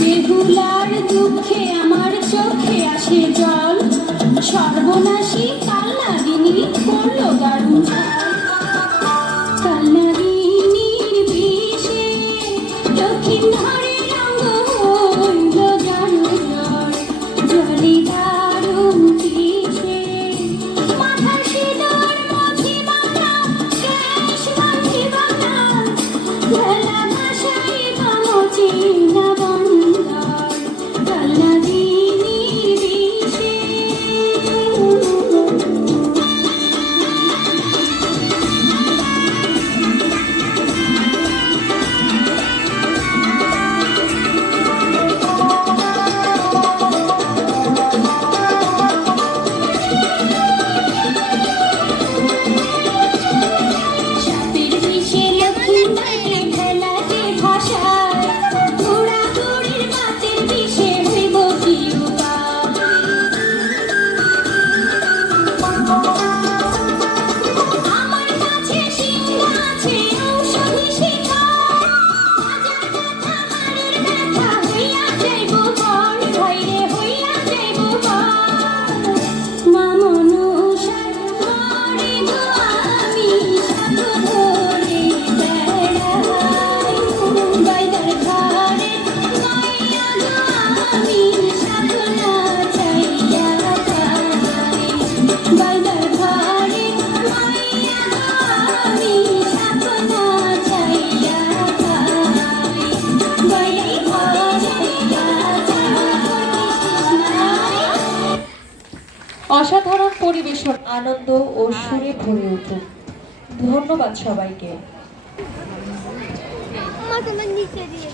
বেহুলার দুঃখে আমার চোখে আসে জল, সর্বনাশী কালনাগিনী করলো দারুণ ছল। কালনাগিনীর বিষে দক্ষিণ ধারে রঙ্গ হইল জানুয়ার, জলে দারুণ কিসে মাথার সিঁদুর মুছিবা না, কেশ বাঁধিবা না, ভেলা ভাসাইবা মুছি না বন্দর। কালনাগিনীর বিষে সাপের বিষে লক্ষ্মীটাকে ভেলাতে ভাসায়, ঘোড়াঘুড়ির বাতের বিষে হইব কি উপায়। আমার কাছে সিংহ আছে ঔষধি শিখা, হাজার ব্যথা হাড়ের ব্যথা হইয়া যাইব বর, ভয়রে হইয়া যাইব বর। মা মনসার ঘরে গো আমি সাপ ধরে বেড়াই, বাইদার ঘরে মাইয়া গো আমি সাপ নাচাইয়া খাই, বাইদার ঘরে মাইয়া গো আমি সাপ নাচাইয়া খাই, বাইদার ঘরে রাজা কৃষ্ণায়। অসাধারণ পরিবেশন, আনন্দ ও সুরে ভরে উঠুক। ধন্যবাদ সবাইকে। নিচে দিয়ে